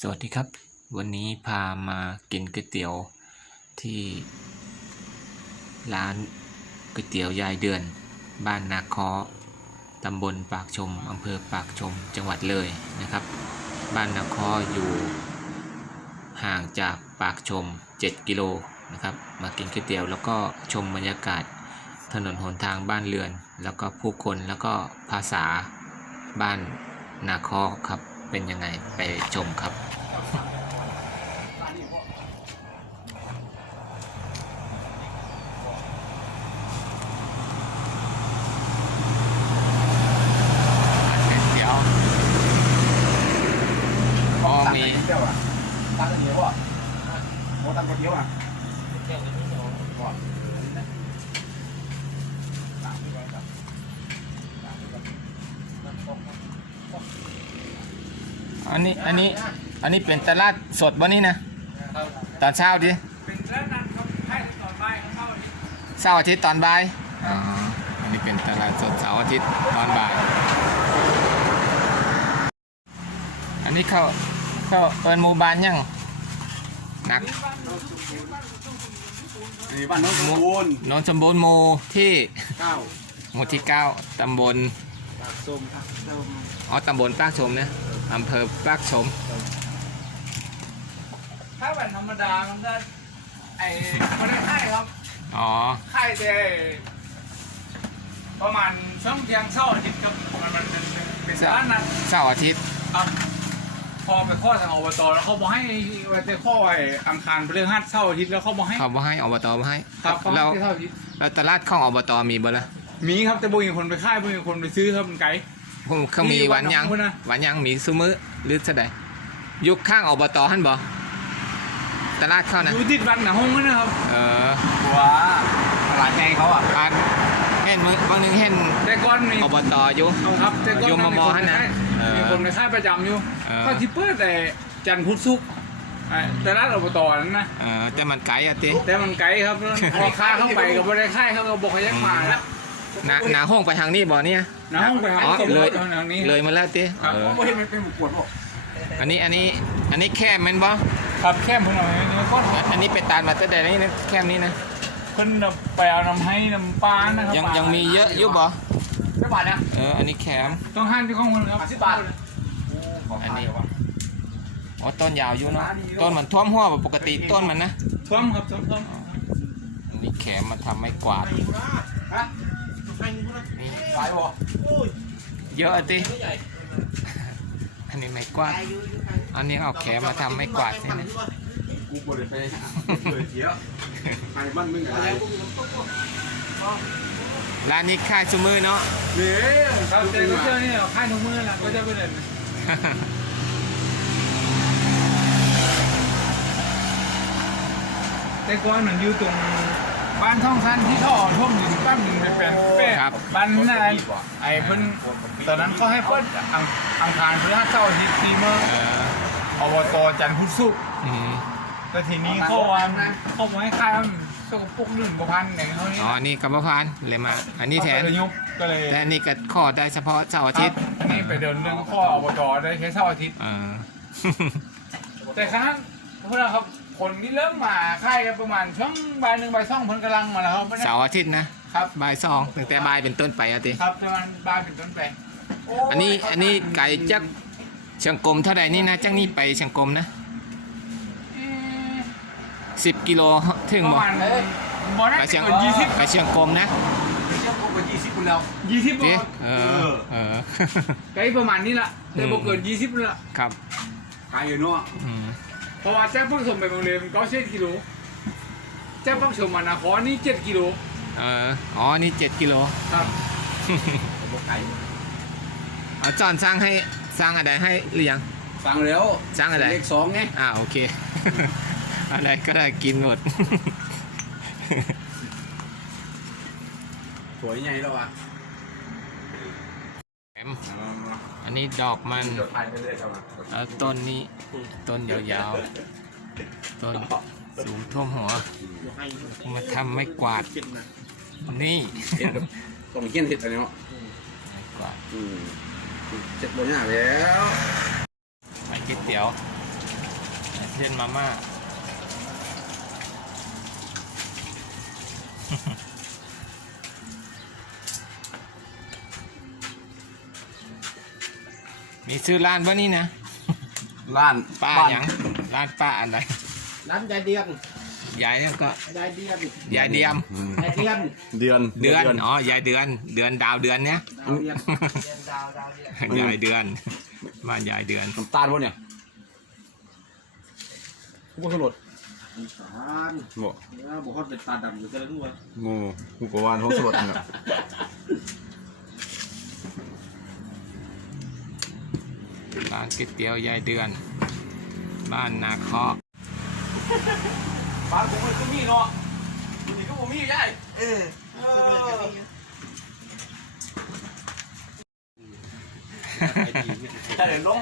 สวัสดีครับ วันนี้พามากินก๋วยเตี๋ยวที่ร้านก๋วยเตี๋ยวยายเดือน บ้านนาคอตำบลปากชมอำเภอปากชมจังหวัดเลยนะครับ บ้านนาคออยู่ห่างจากปากชม 7 กิโลนะครับ มากินก๋วยเตี๋ยวแล้วก็ชมบรรยากาศถนนหนทางบ้านเรือน แล้วก็ผู้คนแล้วก็ภาษาบ้านนาคอครับเป็นยังไงไปชมครับ เดี๋ยวพอมี เที่ยวอะตั้งกันเดียวอะ โอ้ตั้งกันเดียวอะอันนี้อันนี้อันนี้เป็นตลาดสดวันนี้นะตอนเช้าดิเป็นเรื่องนั้นครับให้ตอนบ่ายเข้าอันนี้เสาร์อาทิตย์ตอนบ่ายอ๋ออันนี้เป็นตลาดสดเสาร์อาทิตย์ตอนบ่าย อันนี้เขาเขาเปิดหมู่บ้านยัง นักนี่บ้านน้องสมบูรณ์นนท์สมบูรณ์หมู่ที่เก้าหมู่ที่เก้าตำบลปากส้มครับส้มอ๋อตำบลปากชมนะอำเภอปากชมถ้าแบบธรรมดามันก็ไอ้คนได้ไข่ครับอ๋อไข่แต่ประมาณช่วงเที่ยงเช้าอาทิตย์ครับมันมันเป็นเป็นร้านนั้นเสาร์อาทิตย์ครับ พอไปข้อทางอบตแล้วเขาบอกให้ไปแต่ข้อไอ้อังคารไปเรื่องฮัทเช้าอาทิตย์แล้วเขาบอกให้เขาบ่ให้อบตบ่ให้ครับเขาแล้วให้เช้าอาทิตย์แล้วตลาดของอบตมีบ่ล่ะมีครับแต่บุญคนไปค่ายบุญคนไปซื้อครับมันไกล ผมเขามีมีวัวันนยังของคุณนะวันยังมีซุมื้อหรือเท่าใดยุคข้างอบตหั่นบ่ตลาดเข้านะอยู่ติดบันหนาห้องนะครับ เออว้าตลาดแพงเขาอะบ้านเห็นมื้อบางหนึงเห็นแต่ก่อนมีอบตอยู่ เอาครับแต่ก่อนอยู่มมคนฮะนะ ไปค่าย เออ มีคนไปค่ายประจำอยู่เออ ก็ที่เปิดแต่จันทร์พุธศุกร์ไอ้แต่ร้านอบตนั้นนะ เออแต่มันไกลอะติแต่มันไกลครับพอค่าเข้าไปกับบริค่ายเขาก็บอกให้ยักมาแล้วหนาหนาห้องไปทางนี้บ่เนี่ยน้าห้องไปหาอ๋อสมเลรยสทางนี้ เลยมาแล้วติครับ เออไม่เห็นมันเป็นบุกกวดหรอกอันนี้อันนี้อันนี้แคมแม่นบ่ครับแค่เพิ่นเอาไว้เนี่ยก้อนอันนี้ไปตามมาตั้งแต่นี้นะแคมนี้นะเพิ่นเอาไปเอาน้ำให้น้ำปลานะครับยังปลายังมีเยอะอยู่บ่ไม่ บาทนะเออ อันนี้แคม ต้องห้ามที่ข้องคนครับสิบบาทอันนี้ อ๋อ ต้นยาวอยู่เนาะ ต้นมันท่วมหัวบ่ปกติต้นมันนะ ท่วมครับท่วมท่วมอันนี้แขมมาทำไม้กวาดนี่สายบ่เยอะอะติอันนี้ไม้กวาด อันนี้เอาแขมมาทำไม้กวาดนี่นะกูปวดไปเลยเสียไอ้บ้านมึงอะไร ร้านนี้ค่ายซูมือเนาะเนี่ยครับเจอก็เจอนี่ค่ายทุกมือละก็จะเป็นอะไรแต่ก่อนมันอยู่ตรงบ้านท่องท่านที่ท่อท่วมอยู่บ้านหนึ่งเป็นเป็นเป้บ้านอะไรไอ้เพิ่นตอนนั้นเขาให้เพิ่นอังอังคารพฤหัสเสาร์อาทิตย์ซีเมอร์เอออบตจันทร์พุธศุกร์อืมแต่ทีนี้เขาว่าเขาบอกให้ค่ายมัน สกปรกหนึ่งกว่าพันอย่างเขานี้อ๋ออันนี้กับพานเลยมา อันนี้แทนเขาก็เลยยกก็เลยแต่อันนี้ก็ข้อได้เฉพาะเสาร์อาทิตย์ครับนี่ไปเดินเรื่องข้ออบตได้แค่เสาร์อาทิตย์เออแต่ครั้งพวกเราครับคนที่เริ่มมาค่ายกันประมาณช่วงบ่ายหนึ่งบ่ายสองเพิ่นกำลังมาแล้วครับเสาร์อาทิตย์นะ ครับบ่ายสองตั้งแต่บ่ายเป็นต้นไปอะติครับประมาณบ่ายเป็นต้นไปอันนี้ อันนี้ไก่จักเชียงกลมเท่าไหร่นี่นะจักนี่ไปเชียงกลมนะ สิบกิโลถึงบ่มาณบอลน่ไปเชียงเกินะไปเชียงกงนว่อมกูไปยี่สิบคนแล้ว ยี่สิบเจ๊เออเออไอ้ประมาณนี้ละแต่บ่เกินยี่สิบละครับไกลอยู่เนาะอเพราะว่าแจ้งพังสมไปบางเรือมันก็เจ็นกิโลแจ้งพังสมมานะขอนี่เจ็ดกิโลเอออ๋อนี่ดกิโล ครับ บอกไกลเอาจอนสร้างให้สร้างอะไรให้หรือยังสร้างแล้วเลขสองไงอ่าโอเค อะไรก็ได้กินหมด สวยไงแล้ววะแอมอันนี้ดอกมันเดี๋ยวถ่ายไปเลยครับแล้วต้นนี้ต้นยาวๆ ต้นสูงท่วมหัว มาทำไม้กวาด นี่เห็ดต้องเขียนเห็ดอันนี้เนาะไม้กวาดอืมเจ็ดบนหน้าแล้ว ไม้ก๋วยเตี๋ยวเส้นมาม่า มีซื้อร้านบ่นี่นะล้านป้าบ้นหยังร้านป้าอันไหนร้านยายเดียนยายเนี่ยก็ยายเดียนยายเดียม อืมยายเดียนเดือนเดือนอ๋อยายเดือน เดือนดาวเดือนเนี้ยดาวเดียนเดียนดาวดาวเดียนยายเดือนบ้านยายเดือนน้ำตาลวะเนี่ยกูก็สลด สารบ่เนี่ยบอกว่าเป็นตาดำอยู่กันแล้วด้วยโง่กูก็ว่าท้องสลดเนี่ยร้านก๋วยเตี๋ยวยายเดือน บ้านนาเคาะบ้านผมมันก็มีเนาะนี่ก็ผมมีได้เออสมัยกันนี่แต่เดี๋ยวลง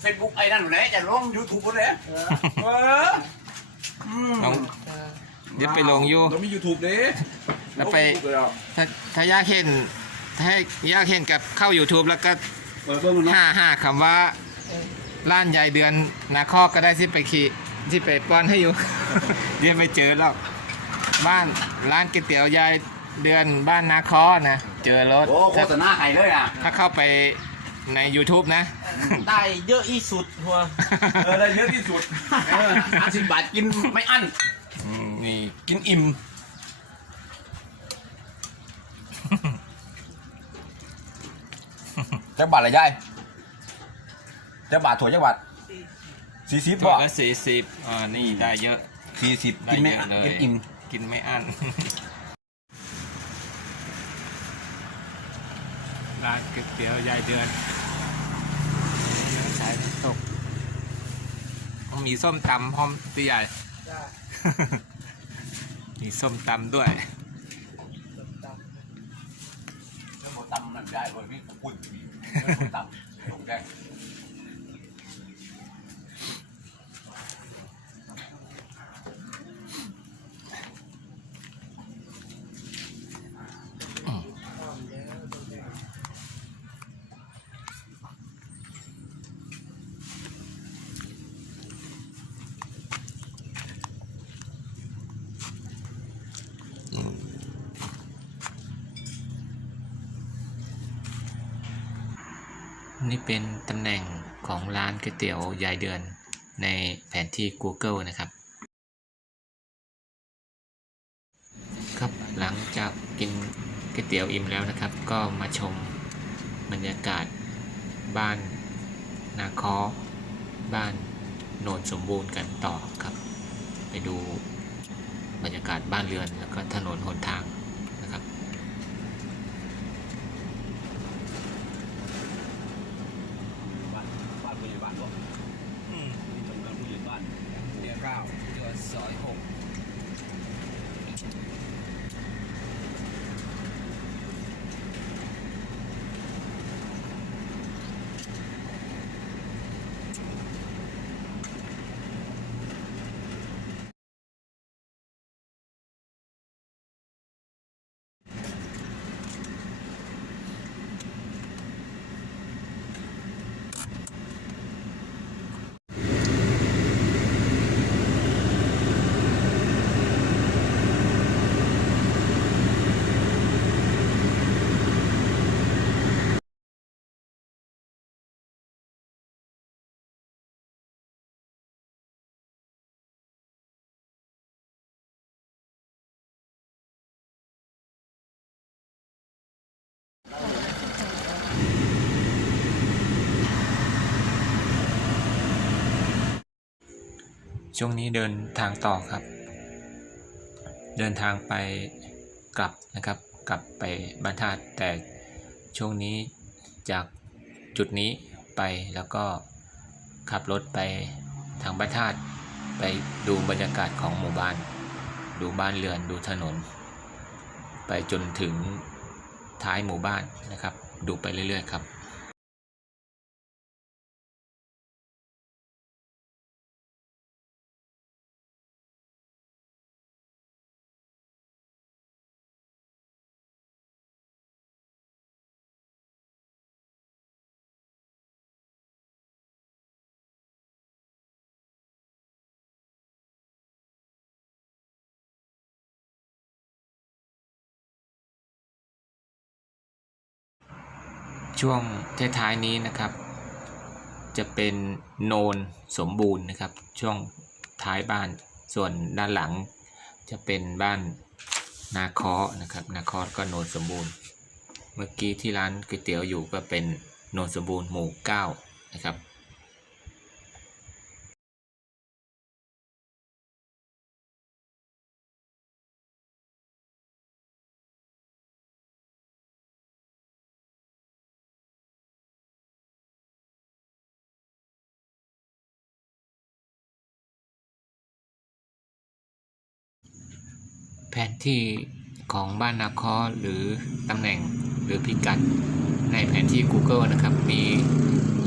เฟซบุ๊กไอ้นั่นอยู่ไหนจะลงยูทูบคนไหนเอออืมลงเดี๋ยวไปลงอยู่ เรามียูทูบเด้แล้วไป ลง YouTube เลยอะถ้าถ้าอยากเห็นถ้าอยากเห็นกับเข้า YouTube แล้วก็เปิดเพิ่มมันเนาะห้าห้าคำว่าร้านยายเดือนนาคอกก็ได้ที่ไปขี่ที่ไปป้อนให้อยู่ เดี๋ยวไปเจอแล้วบ้านร้านก๋วยเตี๋ยวยายเดือนบ้านนาคอนะ เจอรถโอ้โฆษณาให้เลยอะถ้าเข้าไปใน YouTube นะ ได้เยอะที่สุดหัวเออได้เยอะที่สุดเออห้าสิบบาทกินไม่อั้นอืมนี่กินอิ่ม จักบาทละยายจักบาทถั่วจักบาทสี่สิบตัวบ่ละสี่สิบอ่านี่ได้เยอะ สี่สิบได้กินไม่เยอั้อะนเลย กินอิ่ม กินไม่อั้น ร้านก๋วยเตี๋ยวยายเดือนสายน้ำ ตกต้องมีส้มตำพร้อมตีใหญ่ มีส้มตำด้วยแล้วหมูตำมันได้เลยนี่ปุ่นมีหมูตำลงแดง นี่เป็นตำแหน่งของร้านก๋วยเตี๋ยวยายเดือนในแผนที่ Google นะครับ ครับหลังจากกินก๋วยเตี๋ยวอิ่มแล้วนะครับ ก็มาชมบรรยากาศบ้านนาคอบ้านโนนสมบูรณ์กันต่อครับ ไปดูบรรยากาศบ้านเรือนแล้วก็ถนนหนทางนะครับ บ้านบ้านผู้ใหญ่บ้านบ่อืมนี่ทำงานผู้ใหญ่บ้านเนี่ยเก้า เดือนซอยหก ช่วงนี้เดินทางต่อครับ เดินทางไปกลับนะครับ กลับไปบ้านธาตุแต่ช่วงนี้จากจุดนี้ไปแล้วก็ขับรถไปทางบ้านธาตุไปดูบรรยากาศของหมู่บ้าน ดูบ้านเรือนดูถนน ไปจนถึงท้ายหมู่บ้านนะครับ ดูไปเรื่อยๆครับ ช่วงท้ายๆนี้นะครับ จะเป็นโนนสมบูรณ์นะครับ ช่วงท้ายบ้านส่วนด้านหลังจะเป็นบ้านนาคอนะครับนาคอก็โนนสมบูรณ์ เมื่อกี้ที่ร้านก๋วยเตี๋ยวอยู่ก็เป็นโนนสมบูรณ์หมู่เก้านะครับ แผนที่ของบ้านนาคอหรือตำแหน่งหรือพิกัดในแผนที่ Google นะครับ มี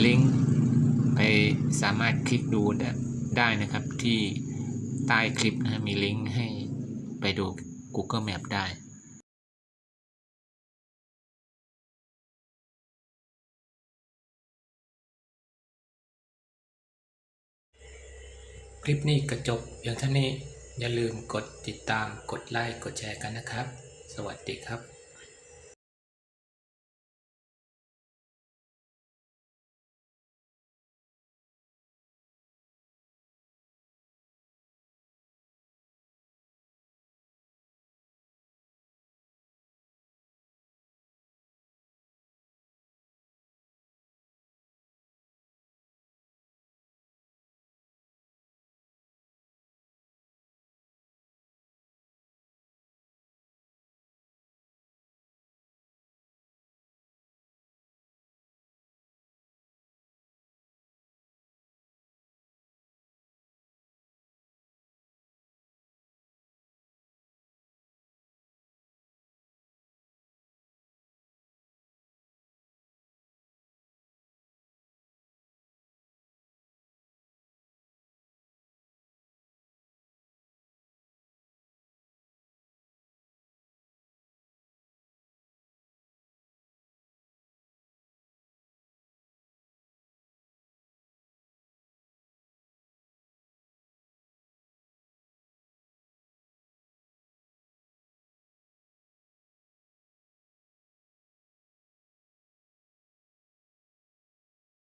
ลิงก์ไปสามารถคลิกดูได้นะครับที่ใต้คลิปนะมีลิงก์ให้ไปดู Google Map ได้คลิปนี้ก็จบอย่างเท่านี้ อย่าลืมกดติดตามกดไลค์กดแชร์กันนะครับ สวัสดีครับ